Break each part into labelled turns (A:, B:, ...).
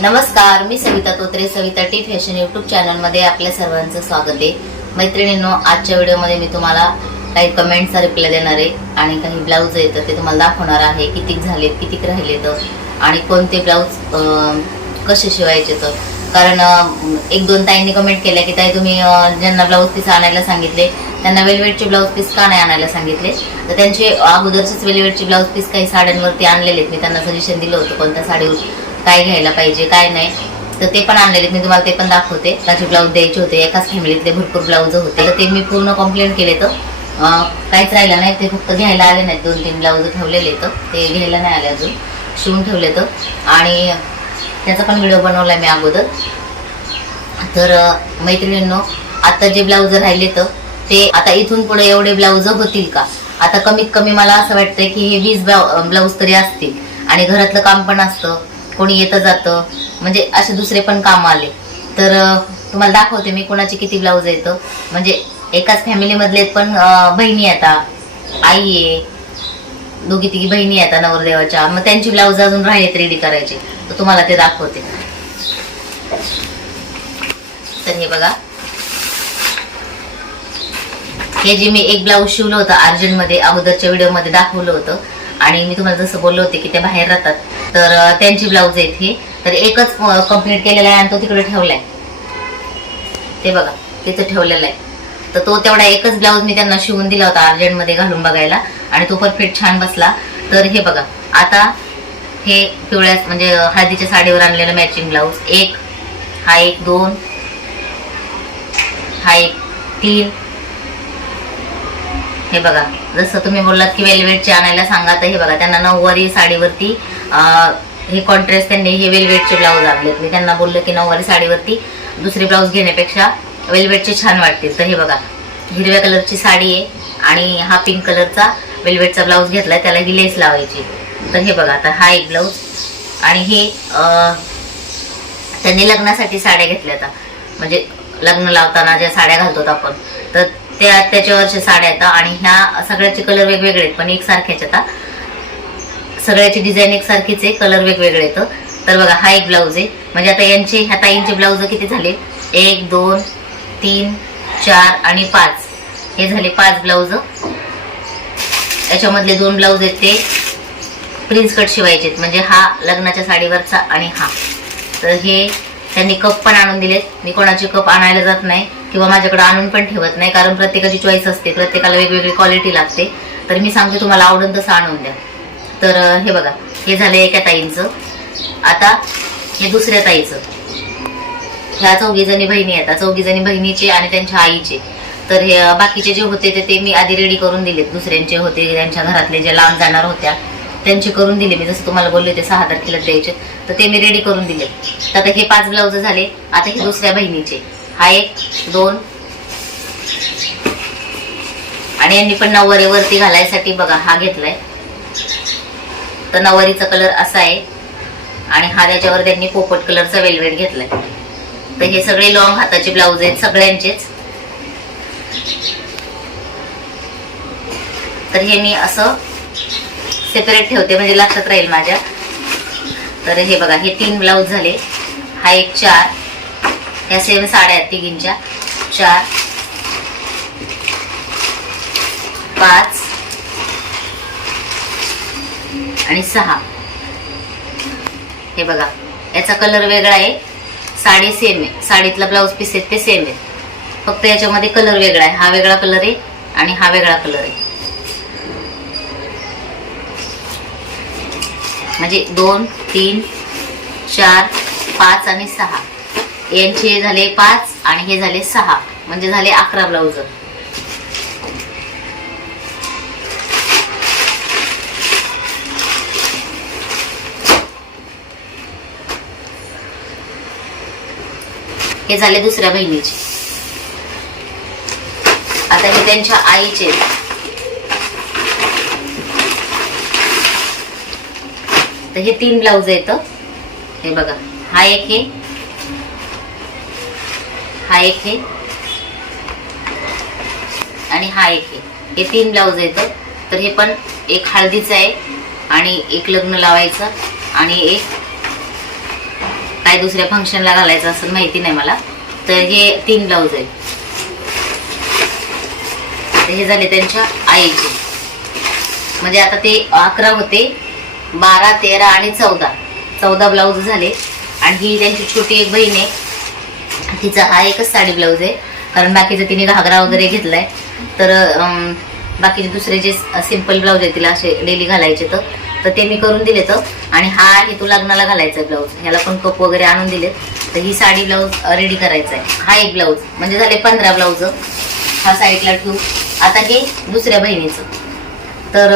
A: नमस्कार मी Savita Totre Savita T fashion YouTube चॅनलमध्ये आपल्या सर्वांचं स्वागत आहे. मैत्रिणींनो आजच्या व्हिडिओमध्ये मी तुम्हाला काही कमेंट्सचा रिप्लाय देणार आहे आणि काही ब्लाऊज येतं ते तुम्हाला दाखवणार आहे कितीक झालेत कितीक राहिलेत आणि कोणते ब्लाऊज कसे शिवायचे तर. कारण एक दोन ताईंनी कमेंट केल्या की ताई तुम्ही ज्यांना ब्लाऊज पीस आणायला सांगितले त्यांना वेलवेटचे ब्लाऊज पीस का नाही आणायला सांगितले? तर त्यांचे अगोदरचेच वेलवेटचे ब्लाऊज पीस काही साड्यांवरती आणलेले आहेत. मी त्यांना सजेशन दिलं होतं कोणत्या साडीवर काय घ्यायला पाहिजे काय नाही. तर ते पण आणलेले आहेत. मी तुम्हाला ते पण दाखवते. त्याचे ब्लाऊज द्यायचे होते एकाच फॅमिलीतले भरपूर ब्लाऊज होते. तर ते मी पूर्ण कम्प्लेंट केले तर काहीच राहिलं नाही. ते फक्त घ्यायला आले नाहीत दोन तीन ब्लाऊज ठेवलेले तर. ते घ्यायला नाही आले अजून शिवून ठेवले तर. आणि त्याचा पण व्हिडिओ बनवला मी अगोदर. तर मैत्रिणींनो आता जे ब्लाऊज राहिले तर ते आता इथून पुढे एवढे ब्लाऊज होतील का? आता कमीत कमी मला असं वाटतंय की हे वीस ब्लाऊज तरी असतील. आणि घरातलं काम पण असतं. कोणी येतं जातं म्हणजे असे दुसरे पण काम आले. तर तुम्हाला दाखवते मी कोणाचे किती ब्लाऊज येतं म्हणजे एकाच फॅमिलीमधले पण बहिणी येतात आई आहे दोघी तिघी बहिणी येतात नवरदेवाच्या. मग त्यांची ब्लाऊज अजून राहिलेत रेडी करायचे. तर तुम्हाला ते दाखवते. तर हे बघा. हे जे मी एक ब्लाऊज शिवलं होतं अर्जंटमध्ये अगोदरच्या व्हिडिओमध्ये दाखवलं होतं. आणि मी तुम्हाला जसं बोललो होते की ते बाहेर राहतात तर त्यांची ब्लाऊज आहेत हे. तर एकच कंप्लीट केलेला आहे आणि तो तिकडे ठेवलाय. ते बघा तिथं ठेवलेला आहे. तर तो तेवढा एकच ब्लाऊज मी त्यांना शिवून दिला होता अर्जंटमध्ये घालून बघायला. आणि तो परफेक्ट छान बसला. तर हे बघा आता हे पिवळ्या म्हणजे हळदीच्या साडीवर आणलेलं मॅचिंग ब्लाऊज एक हा एक दोन हा एक तीन हे बघा जसं तुम्ही बोललात की वेलवेटचे आणायला सांगा तर हे बघा त्यांना नऊवारी साडीवरती हे कॉन्ट्रेस त्यांनी हे वेलवेटचे ब्लाऊज आणलेत. मी त्यांना बोललं की नऊवारी साडीवरती दुसरे ब्लाऊज घेण्यापेक्षा वेलवेटचे छान वाटतील. तर हे बघा हिरव्या कलरची साडी आहे आणि हा पिंक कलरचा वेलवेटचा ब्लाऊज घेतलाय त्याला ही लेस लावायची तर हे बघा आता हा एक ब्लाऊज आणि हे त्यांनी लग्नासाठी साड्या घेतल्या आता म्हणजे लग्न लावताना ज्या साड्या घालतो आपण तर त्या त्याच्यावरच्या साड्या येतात आणि ह्या सगळ्याचे कलर वेगवेगळे आहेत पण एकसारख्याच आता. सगळ्याची डिझाईन एकसारखीच आहे कलर वेगवेगळे येतं तर बघा हा एक ब्लाऊज आहे. म्हणजे आता यांचे ह्या ताईंचे ब्लाऊज किती झाले? एक दोन तीन चार आणि पाच. हे झाले पाच ब्लाऊज याच्यामधले दोन ब्लाऊज आहेत ते प्रिन्स कट शिवायचे आहेत म्हणजे हा लग्नाच्या साडीवरचा आणि हा. तर हे त्यांनी कप पण आणून दिलेत. मी कोणाचे कप आणायला जात नाही. किंवा माझ्याकडे आणून पण ठेवत नाही कारण प्रत्येकाची चॉईस असते प्रत्येकाला वेगवेगळी क्वालिटी लागते. तर मी सांगते तुम्हाला आवडून तसं आणून द्या. तर हे बघा हे झालं एका ताईंचं. आता हे दुसऱ्या ताईचं. ह्या चौघी जणी बहिणी आहेत. चौघी जणी बहिणीचे आणि त्यांच्या आईचे. तर हे बाकीचे जे होते ते ते मी आधी रेडी करून दिलेत. दुसऱ्यांचे होते त्यांच्या घरातले जे लांब जाणार होत्या त्यांचे करून दिले मी. जसं तुम्हाला बोलले ते सहा तारखेला द्यायचे. तर ते मी रेडी करून दिले तर आता हे पाच ब्लाऊज झाले. आता हे दुसऱ्या बहिणीचे. हा एक दोन. आणि यांनी पण नऊवारी वरती घालायसाठी बघा हा घेतलाय. तर नऊवारीचा कलर असा आहे. आणि हा त्याच्यावर त्यांनी पोपट कलरचा वेलवेट घेतलाय. तर हे सगळे लॉंग हाताचे ब्लाऊज आहेत सगळ्यांचेच. तर हे मी असं सेपरेट ठेवते म्हणजे लक्षात राहील माझ्या. तर हे बघा हे तीन ब्लाऊज झाले. हा एक चार. ह्या सेम साड्या आहेत तिघींच्या. चार पाच आणि सहा. हे बघा याचा कलर वेगळा आहे. साडी सेम आहे. साडीतला ब्लाऊज पीस आहेत ते सेम आहेत. फक्त याच्यामध्ये कलर वेगळा आहे. हा वेगळा कलर आहे आणि हा वेगळा कलर आहे. म्हणजे दोन तीन चार पाच आणि सहा. यांचे झाले पाच आणि हे झाले सहा. म्हणजे झाले अकरा ब्लाऊज. हे झाले दुसऱ्या बहिणीचे. आता हे त्यांच्या आईचे. तर हे तीन ब्लाऊज आहेत. हे बघा. हा एक हे हा एक हे आणि हा एक हे हे तीन ब्लाऊज आहेत. तर हे पण एक हळदीचं आहे आणि एक लग्न लावायचं आणि एक काय दुसऱ्या फंक्शनला घालायचं असं माहिती नाही मला. तर हे तीन ब्लाऊज आहेत. तर हे झाले त्यांच्या आईचे. म्हणजे आता ते अकरा होते बारा तेरा आणि चौदा. चौदा ब्लाऊज झाले. आणि ही त्यांची छोटी एक बहीण आहे. तिचा हा एकच साडी ब्लाऊज आहे. कारण बाकीचं तिने घागरा वगैरे घेतलाय. तर बाकीचे दुसरे जे सिंपल ब्लाऊज आहे तिला असे डेली घालायचे तर तर ते मी करून दिले तर. आणि हा आहे तो लग्नाला घालायचा ब्लाऊज ह्याला पण कप वगैरे आणून दिले तर ही साडी ब्लाऊज रेडी करायचा आहे. हा एक ब्लाऊज म्हणजे झाले पंधरा ब्लाऊज हा साईडला ठेवू. आता हे दुसऱ्या बहिणीचं. तर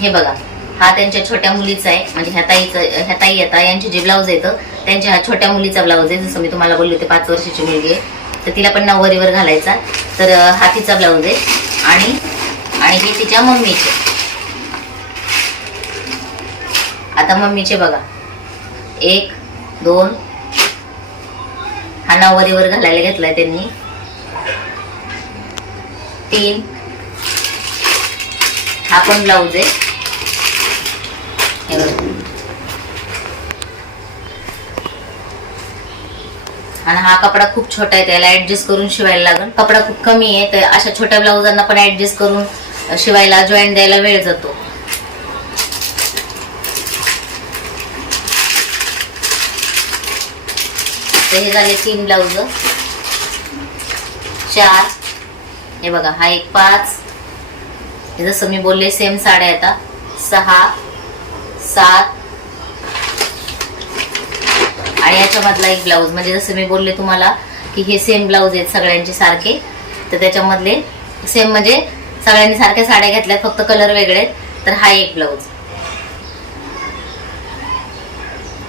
A: हे बघा. हा त्यांच्या छोट्या मुलीचा आहे. म्हणजे ह्या ताईचं ह्या ताई येतात यांचे जे ब्लाऊज येतं त्यांच्या ह्या छोट्या मुलीचा ब्लाऊज आहे. जसं मी तुम्हाला बोलले होते पाच वर्षाची मुलगी आहे. तर तिला पण नऊवारीवर घालायचा. तर हातीचा हा तिचा ब्लाऊज आहे. आणि आणि हे तिच्या मम्मीचे. आता मम्मीचे बघा. एक दोन. हा नऊवारीवर घालायला घेतलाय त्यांनी. तीन. हा पण ब्लाऊज आहे. आणि हा कपडा खूप छोटा आहे त्याला ऍडजस्ट करून शिवायला लागेल. कपडा खूप कमी आहे तर अशा छोट्या ब्लाऊजांना पण ऍडजस्ट करून शिवायला जॉईन द्यायला वेळ जातो. तर हे झाले तीन ब्लाऊज. चार. हे बघा हा एक पाच. जसं मी बोलले सेम साड्या येतात सहा. सात. आणि याच्यामधला एक ब्लाऊज म्हणजे जसं मी बोलले तुम्हाला की हे सेम ब्लाऊज आहेत सगळ्यांचे सारखे तर त्याच्यामधले सेम म्हणजे सगळ्यांनी सारख्या साड्या घेतल्या फक्त कलर वेगळे आहेत तर हा एक ब्लाऊज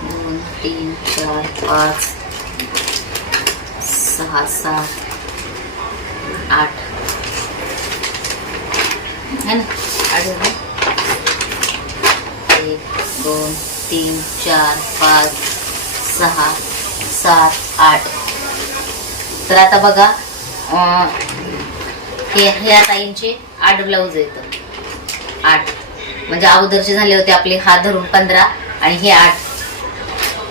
A: दोन तीन चार पाच सहा सात आठ. है ना? आठ दोन तीन चार पाच सहा सात आठ. तर आता बघा हे ह्या ताईंचे आठ ब्लाऊज येतं आठ. म्हणजे अगोदरचे झाले होते आपले हात धरून पंधरा आणि हे आठ.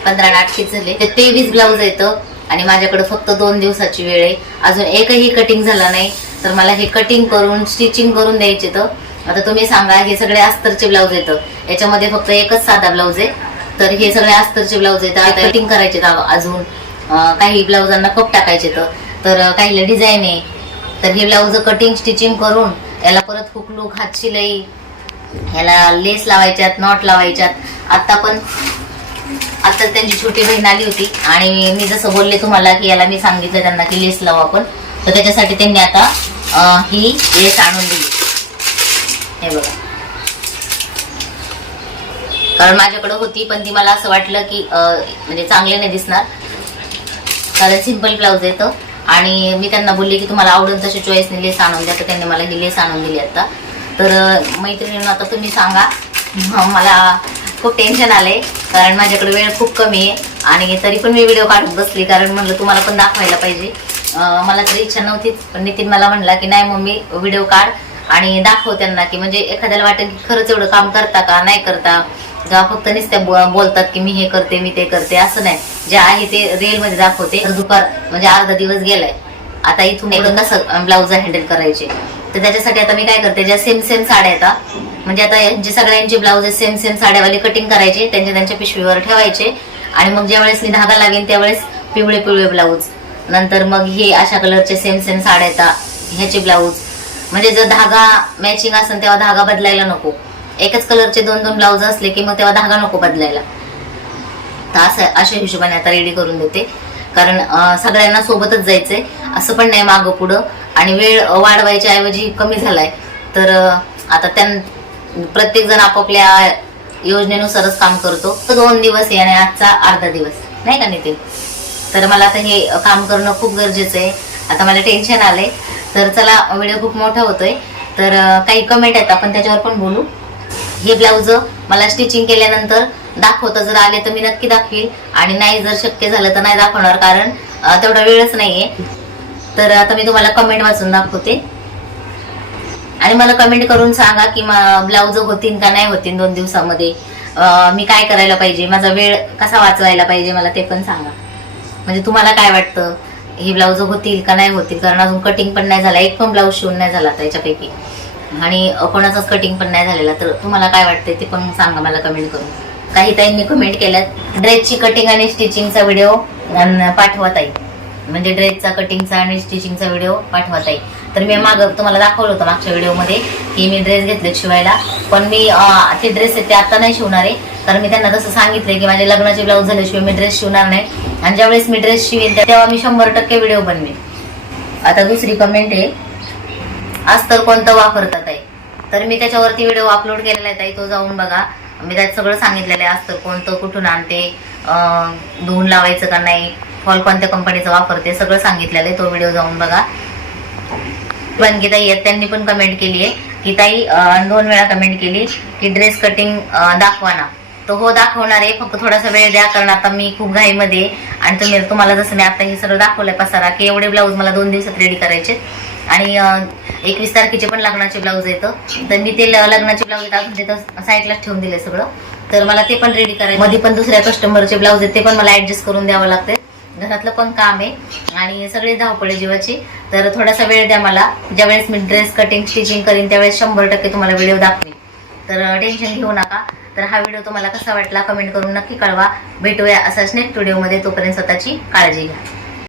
A: पंधरा आणि आठ किती झाले. ते तेवीस ब्लाऊज येतं आणि माझ्याकडे फक्त दोन दिवसाची वेळ आहे. अजून एकही कटिंग झाला नाही. तर मला हे कटिंग करून स्टिचिंग करून द्यायचे तर आता तुम्ही सांगा हे सगळे अस्तरचे ब्लाऊज येतं याच्यामध्ये फक्त एकच साधा ब्लाऊज आहे. तर हे सगळे अस्तरचे ब्लाऊज येतात कटिंग करायचे अजून. काही ब्लाऊजांना कप टाकायचे तर काहीला डिझाईन आहे. तर हे ब्लाऊज कटिंग स्टिचिंग करून याला परत हुकलूक हात शिलाई ह्याला लेस लावायच्यात नॉट लावायच्यात. आता पण आता त्यांची छोटी बहीण आली होती. आणि मी जसं बोलले तुम्हाला की याला मी सांगितलं त्यांना की लेस लावू आपण. तर त्याच्यासाठी त्यांनी आता ही लेस आणून दिली. हे बघा. कारण माझ्याकडं होती पण ती मला असं वाटलं की म्हणजे चांगले नाही दिसणार. कारण सिंपल ब्लाऊज येतं आणि मी त्यांना बोलले की तुम्हाला आवडेल तशी चॉईसने लेस आणून द्या तर त्यांनी मला ही लेस आणून दिली आता. तर मैत्रिणीनं आता तुम्ही सांगा मला खूप टेन्शन आलंय कारण माझ्याकडे वेळ खूप कमी आहे. आणि तरी पण मी व्हिडिओ काढत बसली कारण म्हणलं तुम्हाला पण दाखवायला पाहिजे. मला तरी इच्छा नव्हतीच पण नितीन मला म्हणला की नाही मम्मी व्हिडिओ काढ. आणि दाखव त्यांना की म्हणजे एखाद्याला वाटेल की खरंच एवढं काम करता का नाही करता. का फक्त नुसत्या बोलतात की मी हे करते मी ते करते असं नाही. जे आहे ते रेलमध्ये मध्ये दाखवते. दुपार म्हणजे अर्धा दिवस गेलाय. आता इथून कसं ब्लाऊज हँडल करायचे? तर त्याच्यासाठी आता मी काय करते ज्या सेम सेम साड्या येतात म्हणजे आता यांचे सगळ्यांचे ब्लाऊज सेम सेम साड्यावाले कटिंग करायचे त्यांच्या त्यांच्या पिशवीवर ठेवायचे. आणि मग ज्यावेळेस मी धागा लावेन त्यावेळेस पिवळे पिवळे ब्लाऊज नंतर मग हे अशा कलरचे सेम सेम साड्या येतात ह्याचे ब्लाऊज म्हणजे जर धागा मॅचिंग असेल तेव्हा धागा बदलायला नको. एकच कलरचे दोन दोन ब्लाऊज असले की मग तेव्हा धागा नको बदलायला. तर असं अशा हिशोबाने आता रेडी करून देते. कारण सगळ्यांना सोबतच जायचंय. असं पण नाही मागं पुढं. आणि वेळ वाढवायच्या ऐवजी कमी झालाय. तर आता त्यां प्रत्येक जण आपापल्या योजनेनुसारच काम करतो. तर दोन दिवस आहे आणि आजचा अर्धा दिवस. नाही का नितीन? तर मला आता हे काम करणं खूप गरजेचं आहे. आता मला टेन्शन आलंय. तर चला व्हिडिओ खूप मोठा होतोय. तर काही कमेंट आहेत आपण त्याच्यावर पण बोलू. हे ब्लाऊज मला स्टिचिंग केल्यानंतर दाखवता जर आले तर मी नक्की दाखवील आणि नाही जर शक्य झालं तर नाही दाखवणार कारण तेवढा वेळच नाहीये. तर आता मी तुम्हाला कमेंट वाचून दाखवते. आणि मला कमेंट करून सांगा की ब्लाऊज होतील का नाही होतील दोन दिवसामध्ये. मी काय करायला पाहिजे? माझा वेळ कसा वाचवायला पाहिजे? मला ते पण सांगा. म्हणजे तुम्हाला काय वाटतं? हे ब्लाऊज होतील का नाही होतील कारण अजून कटिंग पण नाही झाला. एक पण ब्लाऊज शिवून नाही झाला त्याच्यापैकी आणि कोणाचाच कटिंग पण नाही झालेला. तर तुम्हाला काय वाटतंय ते पण सांगा मला कमेंट करून. काही ताईंनी कमेंट केल्यात ड्रेसची कटिंग आणि स्टिचिंगचा व्हिडिओ पाठवा ताई. म्हणजे ड्रेसचा कटिंगचा आणि स्टिचिंगचा व्हिडिओ पाठवत आहे तर मी माग तुम्हाला दाखवलं होतं मागच्या व्हिडिओमध्ये की मी ड्रेस घेतले शिवायला. पण मी ते ड्रेस आहेत ते आता नाही शिवणार आहे. कारण मी त्यांना तसं सांगितलं की माझे लग्नाचे ब्लाऊज झाल्याशिवाय मी ड्रेस शिवणार नाही. आणि ज्यावेळेस मी ड्रेस शिवेन तेव्हा मी शंभर टक्के व्हिडिओ बनवेन. आता दुसरी कमेंट आहे अस्तर कोणतं वापरतात आहे तर मी त्याच्यावरती व्हिडिओ अपलोड केलेला आहे ताई तो जाऊन बघा. मी त्यात सगळं सांगितलेलं आहे अस्तर कोणतं कुठून आणते? धुवून लावायचं का नाही? फॉल कोणत्या कंपनीचा वापरते सगळं सांगितलेलं आहे. तो व्हिडिओ जाऊन बघा. ताई आहेत त्यांनी पण कमेंट केली आहे. की ताई दोन वेळा कमेंट केली की ड्रेस कटिंग दाखवा ना. तो हो दाखवणार आहे फक्त थोडासा वेळ द्या कारण आता मी खूप घाईमध्ये आणि तुम्ही तुम्हाला जसं मी आता हे सगळं दाखवलंय पसारा की एवढे ब्लाऊज मला दोन दिवसात रेडी करायचे आणि एकवीस तारखेचे पण लग्नाचे ब्लाऊज येतं तर मी ते लग्नाचे ब्लाऊज येतात अजून तिथं साईडलाच ठेवून दिले सगळं. तर मला ते पण रेडी करायचं मध्ये पण दुसऱ्या कस्टमरचे ब्लाऊज आहेत ते पण मला ऍडजस्ट करून द्यावं लागते घरातलं पण काम आहे. आणि सगळे धावपळे जीवाची. तर थोडासा वेळ द्या मला. ज्यावेळेस मी ड्रेस कटिंग स्टिचिंग करीन त्यावेळेस शंभर टक्के तुम्हाला व्हिडिओ दाखवेन. तर टेन्शन घेऊ नका. तर हा व्हिडिओ तुम्हाला कसा वाटला कमेंट करून नक्की कळवा. भेटूया असाच नेक्स्ट व्हिडिओमध्ये तोपर्यंत स्वतःची काळजी घ्या.